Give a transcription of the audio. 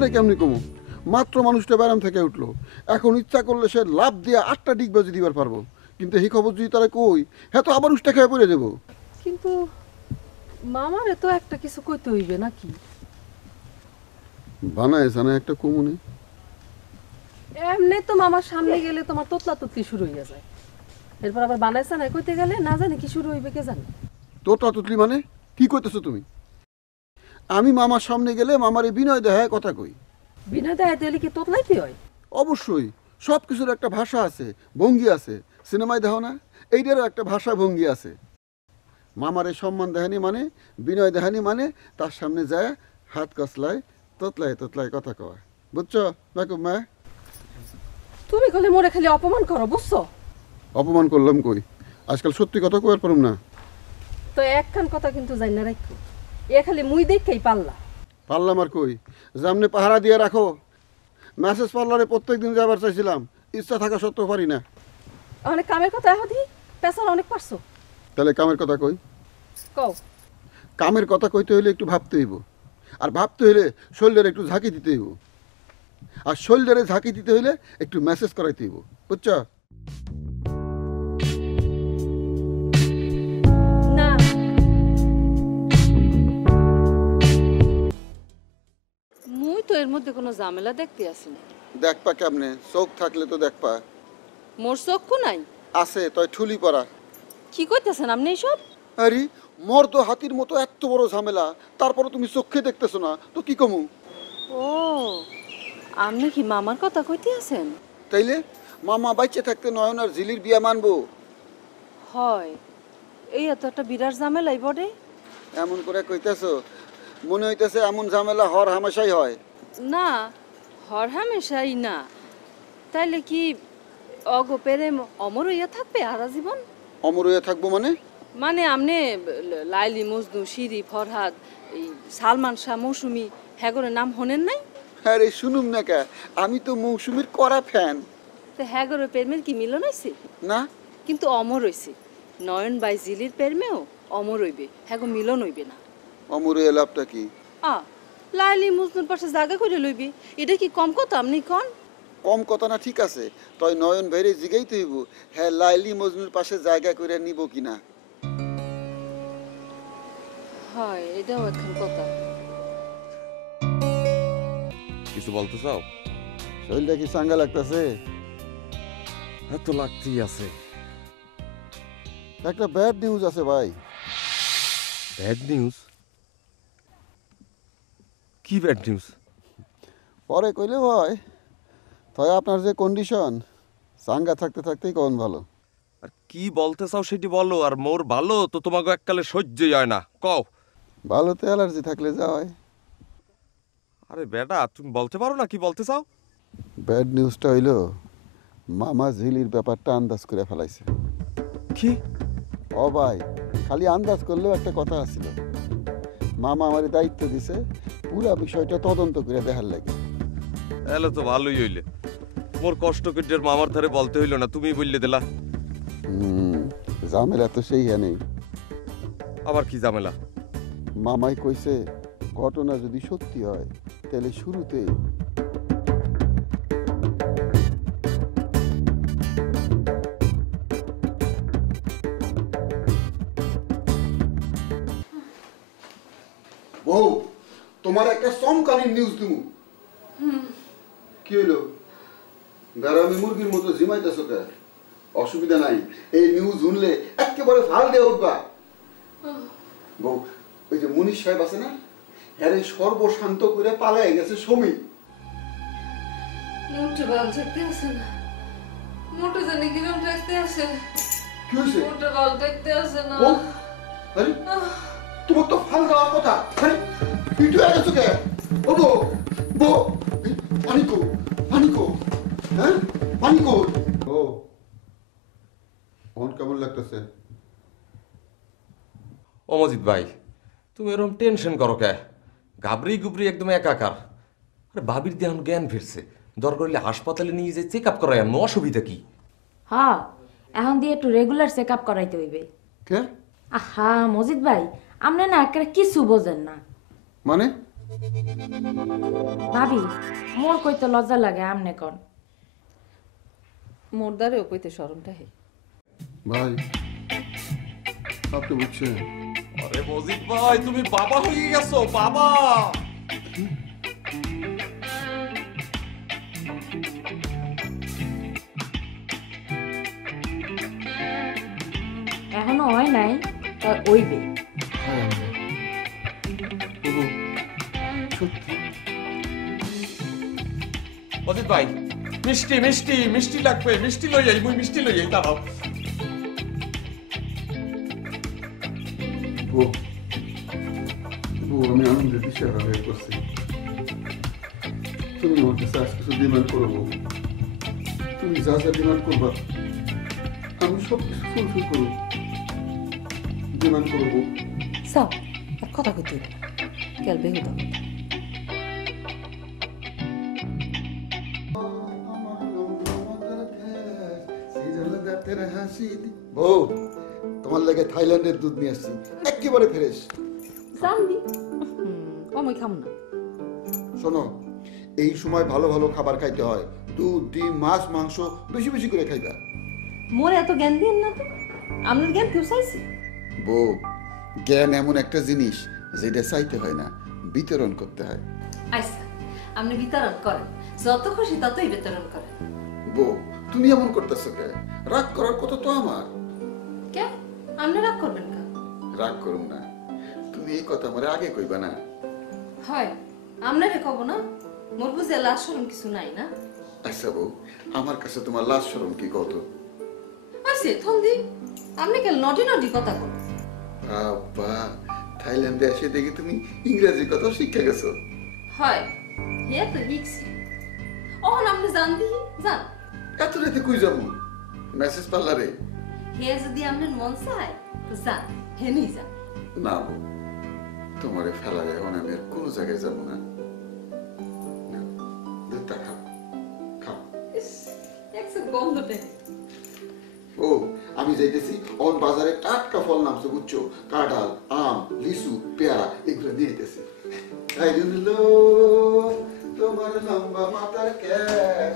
হ্যাঁ কেমনি কমু? মাত্র মানুষটা ব্যারাম থেকে উঠলো, এখন ইচ্ছা করলে সে লাভ দিয়ে 8টা ডিগবাজি দিবার পারবো, কিন্তু এই খবর যদি তারা কই, হ্যাঁ তো আবার উষ্টা খেয়ে পড়ে দেবো। কিন্তু মামারে তো একটা কিছু কইতে হইবে নাকি? বানায় জানা একটা কমুনে। এমনি তো মামার সামনে গেলে তোমার তোতলা তুতলি শুরু হইয়া যায়, এরপর আবার বানাইছে না কইতে গেলে না জানি কি শুরু হইবে কে জানে। তোতলা তুতলি মানে কি কইতেছো তুমি? আমি মামার সামনে গেলে মামারে বিনয় দেখায় কথা কই। বিনা দেয়াতে হলে কি তোতলাইতে হয়? অবশ্যই, সব কিছুর একটা ভাষা আছে, ভঙ্গি আছে। সিনেমায় দেখো না, এইটারও একটা ভাষা ভঙ্গি আছে। মামারে সম্মান দেহানি মানে, বিনয় দেহানি মানে তার সামনে যায় হাত কসলায় তোতলায় তোতলায় কথা কয়। বুঝছো বেকুব মা? তুমি কলে মোরে খালি অপমান করো, বুঝছো? অপমান করলাম কই? আজকাল সত্যি কথা কয়ার পারুম না। তো একখান কথা কিন্তু জানি না রাখো, এ খালি মুই দেখেই পাল্লা। পারলাম আর কই? সামনে পাহারা দিয়ে রাখো। মেসেজ পার্লারে প্রত্যেক দিন যাবার চাইছিলাম, ইচ্ছা থাকা সত্ত্বেও পারি না। অনেক কামের কথা এহদি পেছাল অনেক পারছো। তাহলে কামের কথা কই। কও। কামের কথা কইতে হইলে একটু ভাবতে হইব, আর ভাবতে হইলে শরীরের একটু ঝাঁকি দিতে হইব, আর শরীরে ঝাঁকি দিতে হইলে একটু মেসেজ করাইতে হইব। বুঝছো? না, মুই তো এর মধ্যে কোনো ঝামেলা দেখতে আসি না। দেখপা কেমনে? চোখ থাকলে তো দেখপা। মোর চক্ষু নাই? আছে, তয় ঠুলি পড়া। কি কইতেছেন আপনি এইসব? আরে মর্দ হাতির মতো এত বড় ঝামেলা, তারপরে তুমি চোখে দেখতেছো না তো কি কমু? ও, আপনি কি মামার কথা কইতে আছেন? তাইলে মামা বাইচে থাকতে নয়ন আর ঝিলির বিয়া মানবো? হয়, এই এত একটা বিরাট ঝামেলাই বটে। এমন করে কইতেছো, মনে হইতেছে এমন ঝামেলা হর হামেশাই হয়। না, হর হামেশাই না। তাইলে কি অগো প্রেম অমর হইয়া থাকবে আরা জীবন? অমর হয়ে থাকবো মানে? মানে আমনে লাইলি, মজনু, শিরি, ফরহাদ, এই সালমান শাহ, মৌসুমী হ্যাগরের নাম হনেন নাই? আরে শুনুম না কে, আমি তো মৌসুমীর কড়া ফ্যান। তো হ্যাগরের প্রেমের কি মিলন হয়েছে? না। কিন্তু অমর হইছে। নয়ন বাই জিলির প্রেমেও অমর হইবে, হ্যাগো মিলন হইবে না। অমর হয়ে লাভটা কি? আ লাইলি মজনুর পাশে জায়গা করে লইবি, এটা কি কম কথা আপনি কন? কম কথা না, ঠিক আছে, তয় নয়ন ভাইরে জিগাই হইব হ্যাঁ লাইলি মজনুর পাশে জায়গা করে নিব কিনা। হয়, এটাও একখান কথা। কিছু বলতে চাও? শরীরটা কি চাঙ্গা লাগতেছে? হ্যাঁ তো লাগতেই আছে। একটা ব্যাড নিউজ আছে ভাই। Bad news? কি ব্যাড নিউজ? পরে কইলে ভয়, তয় আপনার যে কন্ডিশন, চাঙ্গা থাকতে থাকতেই কখন ভালো। আর কি বলতে চাও সেটি বলো। আর মোর ভালো তো তোমাকে এককালে সহ্যই হয় না, কও। ভালোতে অ্যালার্জি থাকলে যা হয়। আরে বেটা, তুমি বলতে পারো না কি বলতে চাও? ব্যাড নিউজটা হইল মামা ঝিলির ব্যাপারটা আন্দাজ করে ফেলাইছে। কি? ও ভাই, খালি আন্দাজ করলেও একটা কথা আছিল। মামা আমার দায়িত্ব দিছে পুরা বিষয়টা তদন্ত করে দেখার লাগে। এলে তো ভালোই হইলে। মোর কষ্ট করে মামার ধারে বলতে হইল না, তুমি বললে দিলা। ঝামেলা তো সেই হ্যাঁ নেই। আবার কি ঝামেলা? মামাই কইছে ঘটনা যদি সত্যি হয় তাহলে শুরুতে বউ তোমার একটা চমকালীন নিউজ দিমু। কি হইলো? গারামি মুরগির মতো ঝিমাইতেছো কে? অসুবিধা নাই, এই নিউজ শুনলে একেবারে ফাল দিয়ে উঠবা। বউ, ওই যে মুনিশ সাহেব আছে না, হ্যাঁ সর্বশান্ত করে পালাই গেছে সমী। মোটে ভাল দেখতে আসে না, মোটে জানি কিরম দেখতে আসে। কি হয়েছে? মোটে ভাল দেখতে আসে না। বউ, আরে তোমার তো ফাল দেওয়ার কথা। আরে পিটু হয়ে গেছো কে? ও বউ, বউ, পানিকো পানিকো, হ্যাঁ পানিকো। ও মন কেমন লাগতেছে? অমজিৎ ভাই, তুমি এরকম টেনশন করো কে? গাবরি গুবরি একদম একাকার। আরে ভাবির দিয়ে এখন জ্ঞান ফিরছে, দরকার হলে হাসপাতালে নিয়ে যে চেক আপ করাই আনো, অসুবিধা কি? হ্যাঁ, এখন দিয়ে একটু রেগুলার চেক আপ করাইতে হইবে। কে? আহা মজিদ ভাই, আপনি না একেবারে কিছু বোঝেন না। মানে? ভাবি মোর কইতে লজ্জা লাগে আমনে কোন। মোরদারেও কইতে শরমটা হে। ভাই আপনি বুঝছেন আরে মজিদ ভাই তুমি বাবা হয়ে গেছো বাবা। এখনো হয় নাই, তা ওইবে। বাবু সত্যি মজিদ ভাই মিষ্টি মিষ্টি মিষ্টি লাগবে, মিষ্টি লই আই, মুই মিষ্টি লই আই দাঁড়াও। বউ বউ আমি আনন্দের দিশারা হয়ে করছি। তুমি আমার কাছে আজ কিছু ডিমান্ড করবো, তুমি যা যা ডিমান্ড করবা আমি সব কিছু ফুলফিল করবো। ডিমান্ড করবো যাও আর কথা কইতে হইবে না। কেল বেহুদা কথা। বউ তোমার লাগে থাইল্যান্ডের দুধ নিয়ে আসছি, একেবারে ফ্রেশ। জানবি আমি খাম না। শোনো, এই সময় ভালো ভালো খাবার খাইতে হয়, দুধ ডিম মাছ মাংস বেশি বেশি করে খাইবা। মোর এত জ্ঞান দিন না তো, আপনার জ্ঞান কেউ চাইছে? বউ জ্ঞান এমন একটা জিনিস যেটা চাইতে হয় না, বিতরণ করতে হয়। আচ্ছা আপনি বিতরণ করেন, যত খুশি ততই বিতরণ করেন। বউ তুমি এমন করতেছো কে? রাগ করার কথা তো আমার। কে আপনি রাগ করবেন না? রাগ করুন না, তুমি এই কথা আমার আগে কইবা না। হয় আপনারে কব না, মোর বুঝে লাশ শরম কিছু নাই না। আচ্ছা বউ, আমার কাছে তোমার লাজ শরম কি কত? আচ্ছা থন্দি আপনি কেন নটি নটি কথা বল। বাবা থাইল্যান্ডে এসে দেখি তুমি ইংরেজি কথা শিখে গেছো। হয় হে তো হিকছি, ওহন আপনি জান দি জান। এত রাতে কই যাবো? মেসেজ পার্লারে? হে যদি আপনার মন চায় তো যান, হে নেই যান। না বউ, তোমারে ফেলায় এখন আমি আর কোনো জায়গায় যাবো না। না, দুধটা খাও খাও। একশো গন্ধটা। ও আমি যাইতেছি, অন বাজারে টাটকা ফল নামছে বুঝছো, কাঁঠাল আম লিচু পেয়ারা এগুলো নিয়ে যেতেছি। তোমার লম্বা মাথার ক্যাশ